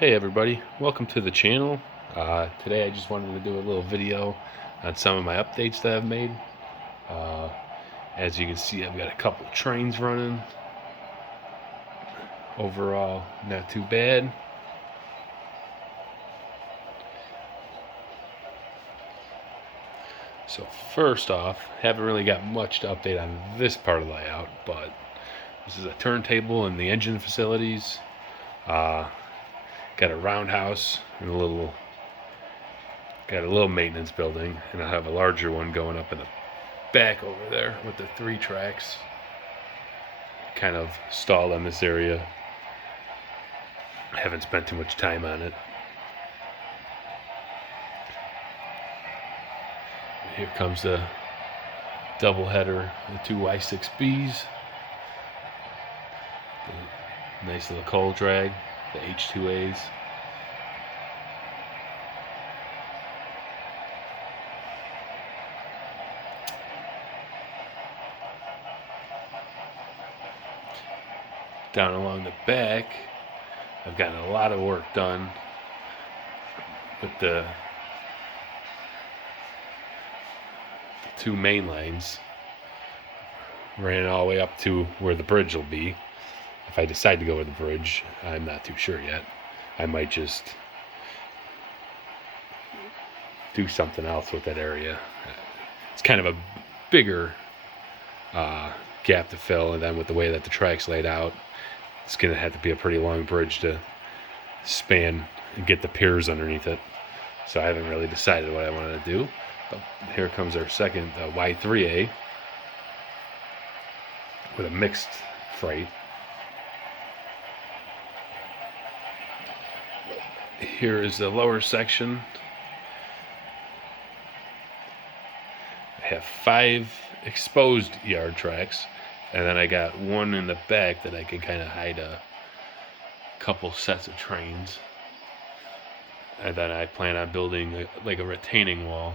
Hey everybody, welcome to the channel. Today I just wanted to do a little video on some of my updates that I've made. Uh, as you can see, I've got a couple trains running. Overall, not too bad. So first off, haven't really got much to update on this part of the layout, but this is a turntable in the engine facilities. Got a roundhouse and got a little maintenance building, and I have a larger one going up in the back over there with the 3 tracks. Kind of stalled on this area. Haven't spent too much time on it. Here comes the double header, the 2 Y6Bs. The nice little coal drag, the H2As. Down along the back, I've gotten a lot of work done with the 2 main lines. Ran all the way up to where the bridge will be. If I decide to go with the bridge, I'm not too sure yet. I might just do something else with that area. It's kind of a bigger gap to fill, and then with the way that the track's laid out, it's going to have to be a pretty long bridge to span and get the piers underneath it. So I haven't really decided what I want to do. But here comes our second Y3A with a mixed freight. Here is the lower section. I have 5 exposed yard tracks, and then I got one in the back that I can kind of hide a couple sets of trains. And then I plan on building like a retaining wall,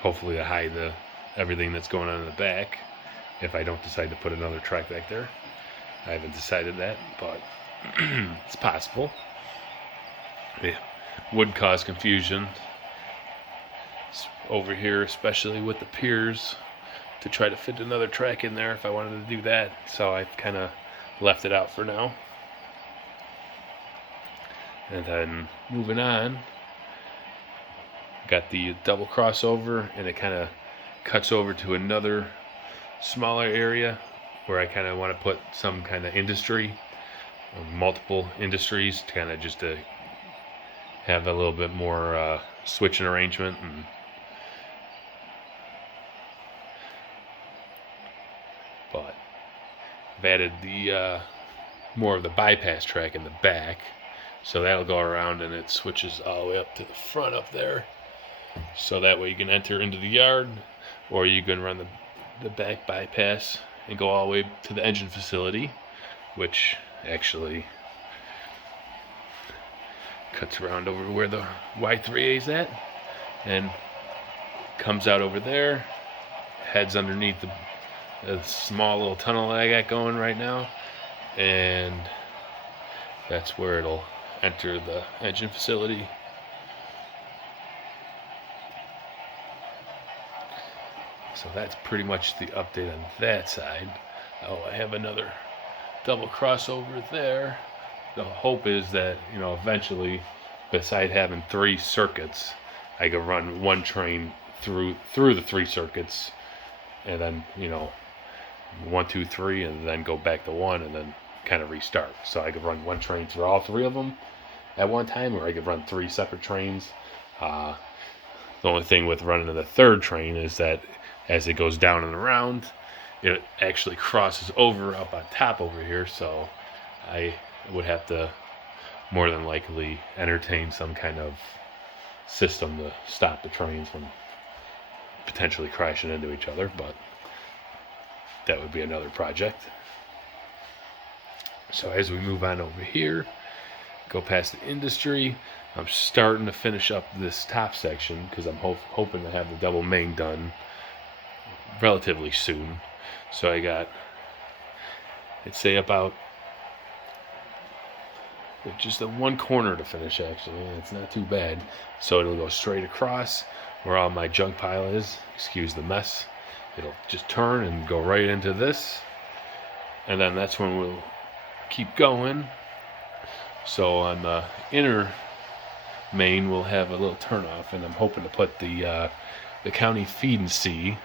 hopefully to hide everything that's going on in the back, if I don't decide to put another track back there. I haven't decided that, but it's possible. It would cause confusion over here, especially with the piers, to try to fit another track in there if I wanted to do that. So I've kind of left it out for now. And then moving on, got the double crossover, and it kind of cuts over to another smaller area where I kind of want to put some kind of industry, multiple industries, to kind of just to have a little bit more switching arrangement. But I've added the more of the bypass track in the back, so that'll go around and it switches all the way up to the front up there. So that way you can enter into the yard, or you can run the back bypass and go all the way to the engine facility, which actually cuts around over where the Y3A is at and comes out over there, heads underneath the small little tunnel that I got going right now, and that's where it'll enter the engine facility. So that's pretty much the update on that side. Oh, I have another double crossover there. The hope is that, eventually, beside having 3 circuits, I could run one train through the 3 circuits, and then, 1, 2, 3, and then go back to 1, and then kind of restart. So I could run one train through all 3 of them at one time, or I could run 3 separate trains. The only thing with running the 3rd train is that as it goes down and around, it actually crosses over up on top over here, so I would have to more than likely entertain some kind of system to stop the trains from potentially crashing into each other, but that would be another project. So as we move on over here, go past the industry, I'm starting to finish up this top section because I'm hoping to have the double main done relatively soon. So I got, I'd say, about just the one corner to finish, actually, and it's not too bad. So it'll go straight across where all my junk pile is. Excuse the mess. It'll just turn and go right into this, and then that's when we'll keep going. So on the inner main, we'll have a little turnoff, and I'm hoping to put the county feed and see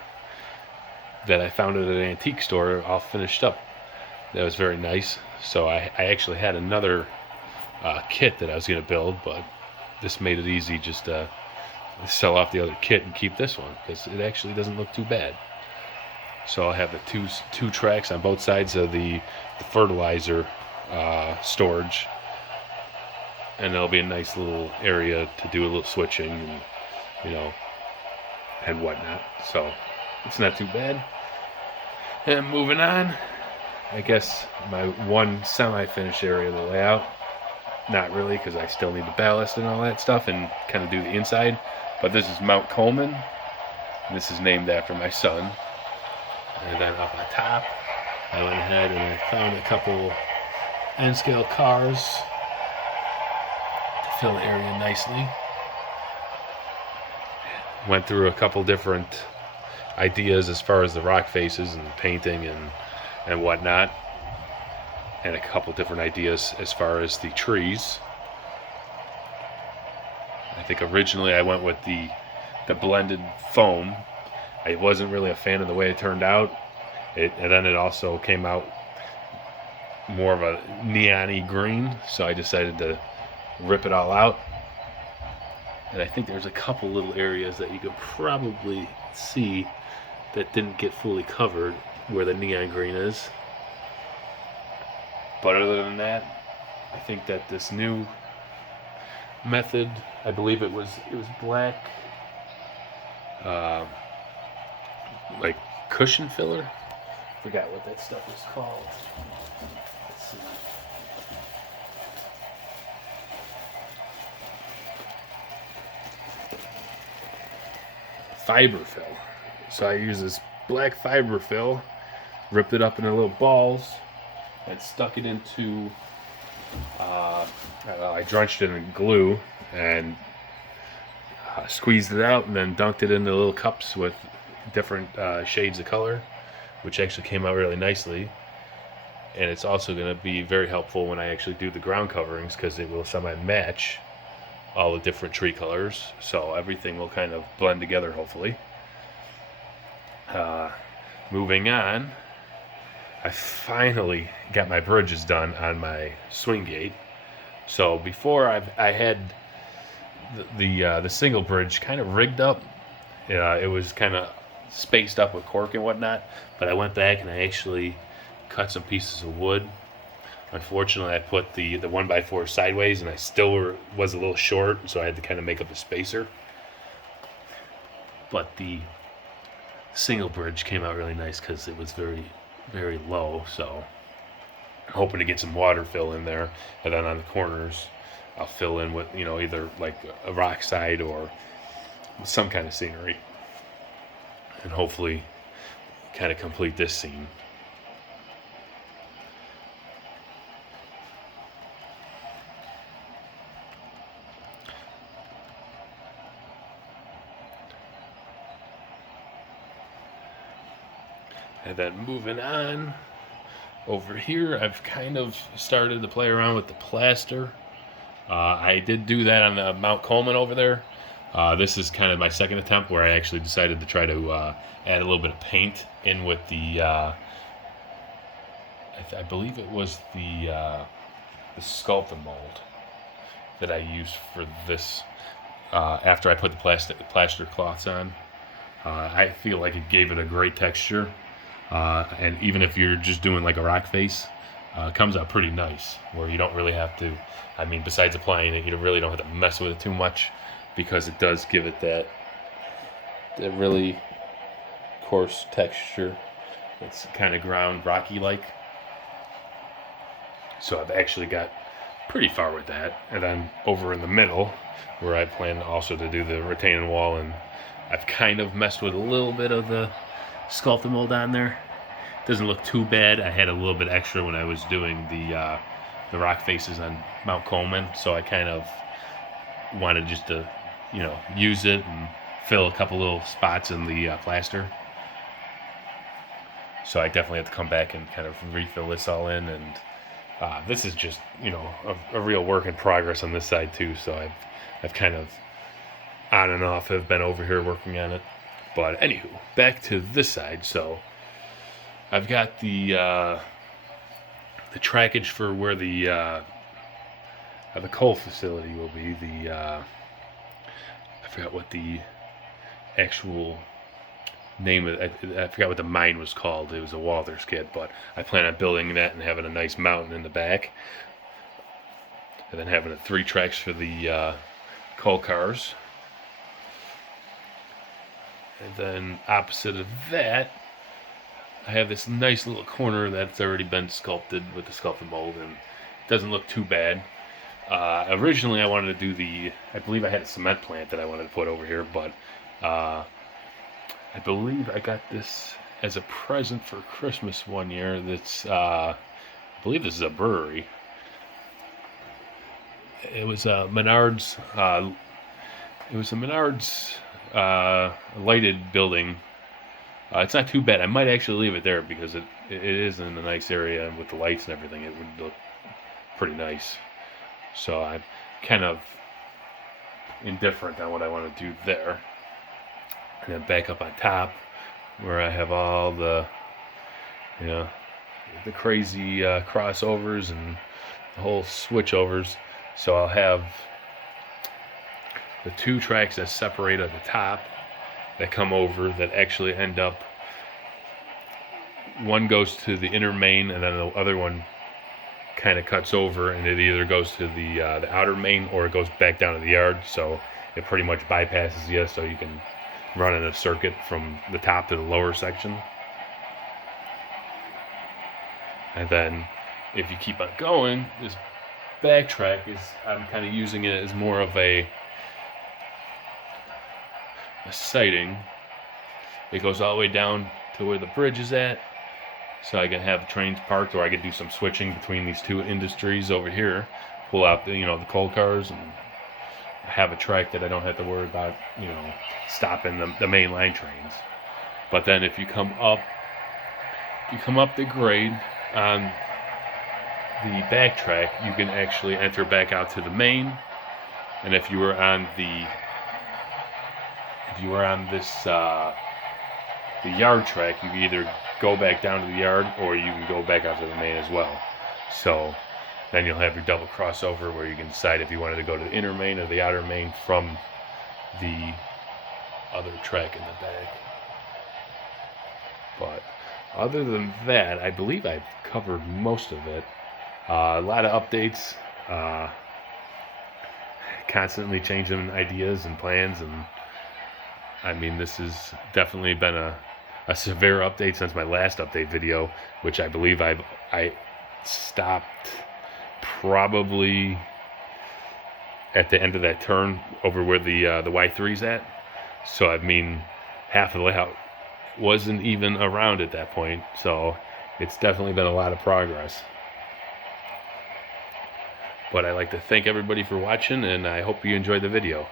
that I found at an antique store all finished up. That was very nice. So I actually had another kit that I was going to build, but this made it easy just to sell off the other kit and keep this one, because it actually doesn't look too bad. So I'll have the two tracks on both sides of the fertilizer storage, and there'll be a nice little area to do a little switching and, you know, and whatnot. So it's not too bad. And moving on, I guess my one semi-finished area of the layout. Not really, because I still need the ballast and all that stuff and kind of do the inside. But this is Mount Coleman. This is named after my son. And then up on top, I went ahead and I found a couple N-scale cars to fill the area nicely. Went through a couple different ideas as far as the rock faces and painting and whatnot, and a couple different ideas as far as the trees. I think originally I went with the blended foam. I wasn't really a fan of the way it turned out, and then it also came out more of a neon-y green, so I decided to rip it all out. And I think there's a couple little areas that you could probably see that didn't get fully covered where the neon green is. But other than that, I think that this new method, I believe it was black, like cushion filler. Forgot what that stuff was called. Let's see. Fiber fill. So I used this black fiber fill, ripped it up into little balls, and stuck it into, I drenched it in glue and squeezed it out, and then dunked it into little cups with different shades of color, which actually came out really nicely. And it's also going to be very helpful when I actually do the ground coverings, because it will semi-match all the different tree colors, so everything will kind of blend together, hopefully. Moving on, I finally got my bridges done on my swing gate. So before I had the single bridge kind of rigged up. It was kind of spaced up with cork and whatnot, but I went back and I actually cut some pieces of wood. Unfortunately, I put the 1x4 sideways, and I still was a little short, so I had to kind of make up a spacer. But the single bridge came out really nice because it was very, very low. So I'm hoping to get some water fill in there, and then on the corners, I'll fill in with, either like a rock side or some kind of scenery, and hopefully kind of complete this scene. And then moving on over here, I've kind of started to play around with the plaster. I did do that on the Mount Coleman over there. This is kind of my second attempt where I actually decided to try to add a little bit of paint in with the, I believe it was the sculpting mold that I used for this after I put the plaster cloths on. I feel like it gave it a great texture. And even if you're just doing like a rock face, it comes out pretty nice, where you don't really have to, besides applying it, you really don't have to mess with it too much, because it does give it that really coarse texture. It's kind of ground rocky like. So I've actually got pretty far with that. And then over in the middle, where I plan also to do the retaining wall, and I've kind of messed with a little bit of the sculpting mold on there. Doesn't look too bad. I had a little bit extra when I was doing the the rock faces on Mount Coleman, so I kind of wanted just to, use it and fill a couple little spots in the plaster. So I definitely have to come back and kind of refill this all in, and this is just, a real work in progress on this side too. So I've kind of on and off have been over here working on it. But anywho, back to this side. So I've got the trackage for where the coal facility will be. I forgot what the actual name of I forgot what the mine was called. It was a Walther's kit, but I plan on building that and having a nice mountain in the back, and then having 3 tracks for the coal cars. And then opposite of that, I have this nice little corner that's already been sculpted with the sculpted mold, and it doesn't look too bad. Originally I wanted to do I believe I had a cement plant that I wanted to put over here, but I believe I got this as a present for Christmas one year. I believe this is a brewery. It was a Menards. It was a Menards lighted building. It's not too bad. I might actually leave it there because it is in a nice area, and with the lights and everything, it would look pretty nice. So I'm kind of indifferent on what I want to do there. And then back up on top, where I have all the, the crazy crossovers and the whole switchovers. So I'll have the 2 tracks that separate at the top that come over that actually end up, one goes to the inner main, and then the other one kind of cuts over, and it either goes to the outer main or it goes back down to the yard. So it pretty much bypasses you, so you can run in a circuit from the top to the lower section. And then if you keep on going, this back track I'm kind of using it as more of a sighting. It goes all the way down to where the bridge is at, so I can have trains parked, or I could do some switching between these 2 industries over here, pull out the coal cars, and have a track that I don't have to worry about, stopping the main line trains. But then if you come up the grade on the back track, you can actually enter back out to the main. And if you were on this the yard track, you can either go back down to the yard, or you can go back out to the main as well. So then you'll have your double crossover where you can decide if you wanted to go to the inner main or the outer main from the other track in the back. But other than that, I believe I've covered most of it. A lot of updates, constantly changing ideas and plans, and I mean, this has definitely been a severe update since my last update video, which I believe I stopped probably at the end of that turn over where the Y3's at. So I mean, half of the layout wasn't even around at that point. So it's definitely been a lot of progress. But I'd like to thank everybody for watching, and I hope you enjoyed the video.